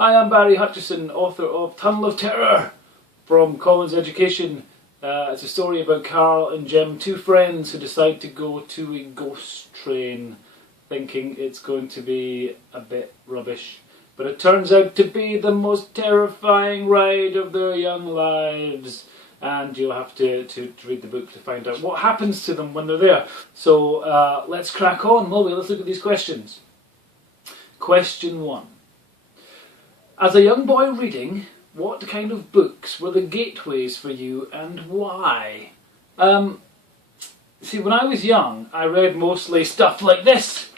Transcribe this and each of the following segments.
Hi, I'm Barry Hutchison, author of Tunnel of Terror from Collins Education. It's a story about Carl and Jim, two friends who decide to go to a ghost train thinking it's going to be a bit rubbish. But it turns out to be the most terrifying ride of their young lives. And you'll have to read the book to find out what happens to them when they're there. So let's crack on, will we? Let's look at these questions. Question 1. As a young boy reading, what kind of books were the gateways for you and why? See, when I was young, I read mostly stuff like this.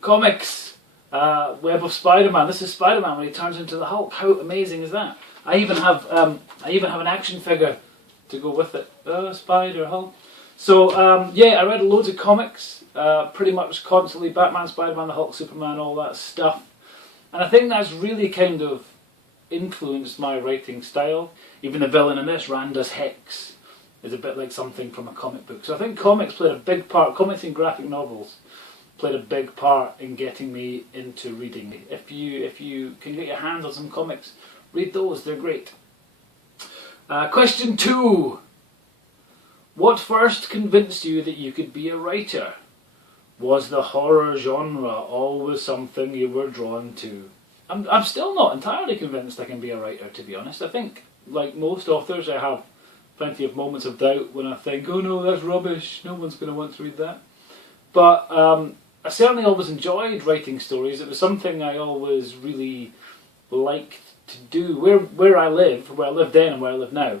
Comics, Web of Spider-Man. This is Spider-Man when he turns into the Hulk. How amazing is that? I even have an action figure to go with it. Spider-Hulk. So, yeah, I read loads of comics, pretty much constantly. Batman, Spider-Man, the Hulk, Superman, all that stuff. And I think that's really kind of influenced my writing style. Even the villain in this, Randus Hex, is a bit like something from a comic book. So I think comics played a big part, comics and graphic novels played a big part in getting me into reading. If you can get your hands on some comics, read those, they're great. Question 2. What first convinced you that you could be a writer? Was the horror genre always something you were drawn to? I'm still not entirely convinced I can be a writer, to be honest. I think, like most authors, I have plenty of moments of doubt when I think, oh no, that's rubbish, no one's going to want to read that. But I certainly always enjoyed writing stories. It was something I always really liked to do. Where I live, where I lived then and where I live now,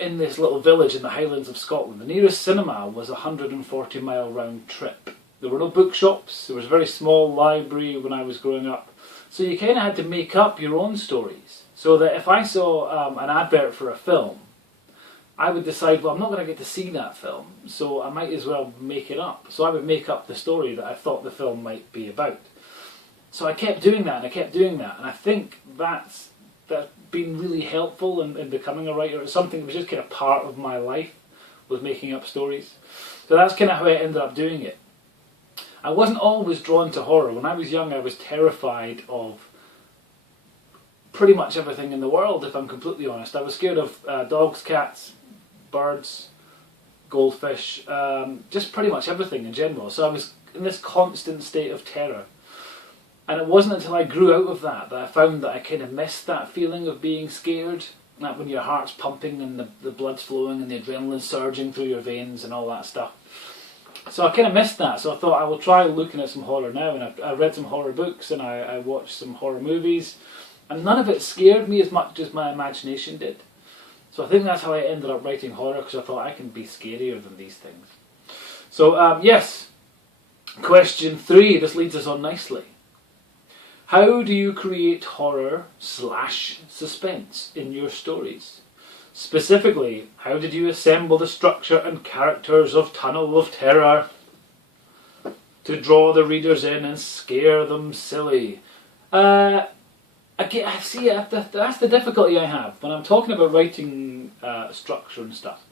in this little village in the Highlands of Scotland, the nearest cinema was a 140-mile round trip. There were no bookshops. There was a very small library when I was growing up. So you kind of had to make up your own stories. So that if I saw an advert for a film, I would decide, well, I'm not going to get to see that film, so I might as well make it up. So I would make up the story that I thought the film might be about. So I kept doing that, and I kept doing that, and I think that's been really helpful in becoming a writer. It's something that was just kind of part of my life, was making up stories. So that's kind of how I ended up doing it. I wasn't always drawn to horror. When I was young, I was terrified of pretty much everything in the world, if I'm completely honest. I was scared of dogs, cats, birds, goldfish, just pretty much everything in general. So I was in this constant state of terror. And it wasn't until I grew out of that I found that I kind of missed that feeling of being scared. That when your heart's pumping and the blood's flowing and the adrenaline's surging through your veins and all that stuff. So I kind of missed that. So I thought I will try looking at some horror now. And I read some horror books and I watched some horror movies. And none of it scared me as much as my imagination did. So I think that's how I ended up writing horror, because I thought I can be scarier than these things. So yes, question 3. This leads us on nicely. How do you create horror / suspense in your stories? Specifically, how did you assemble the structure and characters of Tunnel of Terror to draw the readers in and scare them silly? I see, that's the difficulty I have when I'm talking about writing structure and stuff.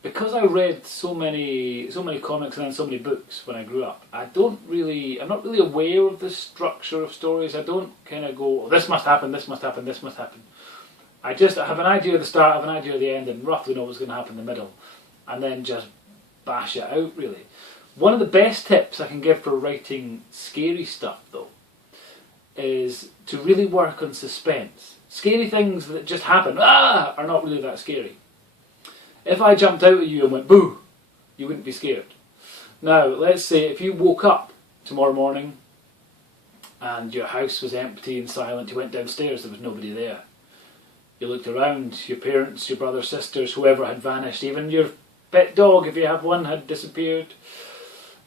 Because I read so many comics and then so many books when I grew up, I'm not really aware of the structure of stories. I don't kind of go, oh, this must happen, this must happen, this must happen. I have an idea of the start, I have an idea of the end, and roughly know what's going to happen in the middle, and then just bash it out, really. One of the best tips I can give for writing scary stuff, though, is to really work on suspense. Scary things that just happen are not really that scary. If I jumped out at you and went boo, you wouldn't be scared. Now, let's say if you woke up tomorrow morning and your house was empty and silent, you went downstairs, there was nobody there. You looked around, your parents, your brothers, sisters, whoever had vanished, even your pet dog, if you have one, had disappeared.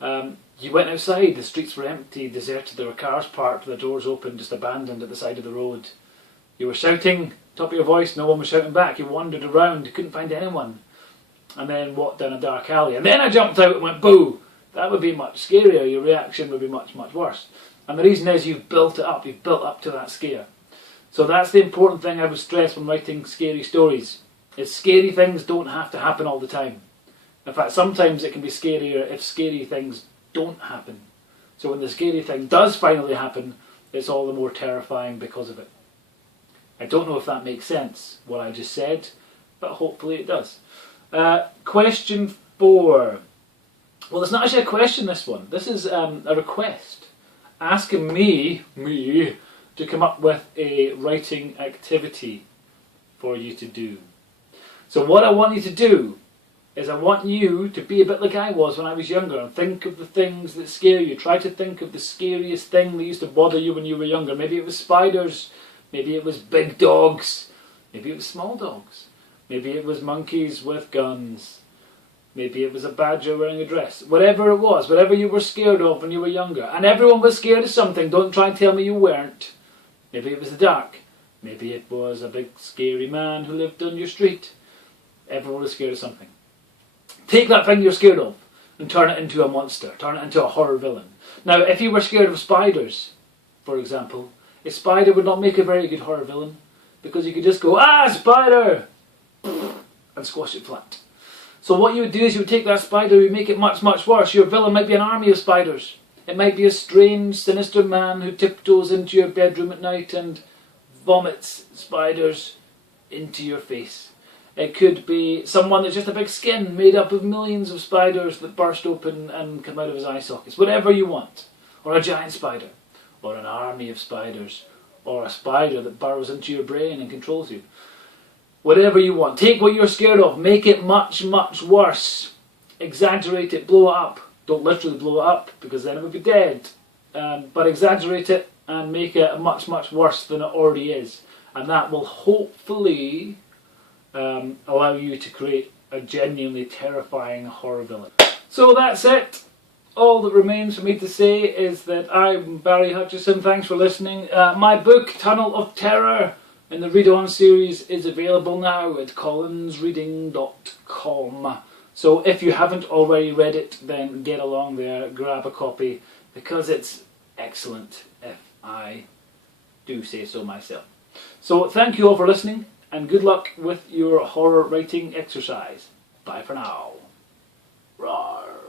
You went outside, the streets were empty, deserted, there were cars parked, the doors open, just abandoned at the side of the road. You were shouting, top of your voice, no one was shouting back, you wandered around, you couldn't find anyone. And then walked down a dark alley, and then I jumped out and went boo. That would be much scarier, your reaction would be much, much worse. And the reason is you've built it up, you've built up to that scare. So that's the important thing I would stress when writing scary stories. Is scary things don't have to happen all the time. In fact, sometimes it can be scarier if scary things don't happen. So when the scary thing does finally happen, it's all the more terrifying because of it. I don't know if that makes sense, what I just said, but hopefully it does. Question 4. Well, it's not actually a question, this one. This is a request asking me to come up with a writing activity for you to do. So what I want you to do is I want you to be a bit like I was when I was younger and think of the things that scare you. Try to think of the scariest thing that used to bother you when you were younger. Maybe it was spiders, maybe it was big dogs, maybe it was small dogs, maybe it was monkeys with guns, maybe it was a badger wearing a dress. Whatever it was, whatever you were scared of when you were younger. And everyone was scared of something, don't try and tell me you weren't. Maybe it was the dark, maybe it was a big scary man who lived on your street. Everyone was scared of something. Take that thing you're scared of and turn it into a monster, turn it into a horror villain. Now, if you were scared of spiders, for example, a spider would not make a very good horror villain because you could just go, "Ah, spider!" and squash it flat. So what you would do is you would take that spider, you would make it much, much worse. Your villain might be an army of spiders. It might be a strange, sinister man who tiptoes into your bedroom at night and vomits spiders into your face. It could be someone that's just a big skin made up of millions of spiders that burst open and come out of his eye sockets. Whatever you want. Or a giant spider. Or an army of spiders. Or a spider that burrows into your brain and controls you. Whatever you want. Take what you're scared of. Make it much, much worse. Exaggerate it. Blow it up. Don't literally blow it up because then it would be dead. But exaggerate it and make it much, much worse than it already is. And that will hopefully allow you to create a genuinely terrifying horror villain. So that's it. All that remains for me to say is that I'm Barry Hutchison. Thanks for listening. My book, Tunnel of Terror, in the Read On series is available now at collinsreading.com. So if you haven't already read it, then get along there, grab a copy, because it's excellent, if I do say so myself. So thank you all for listening, and good luck with your horror writing exercise. Bye for now. Rawr.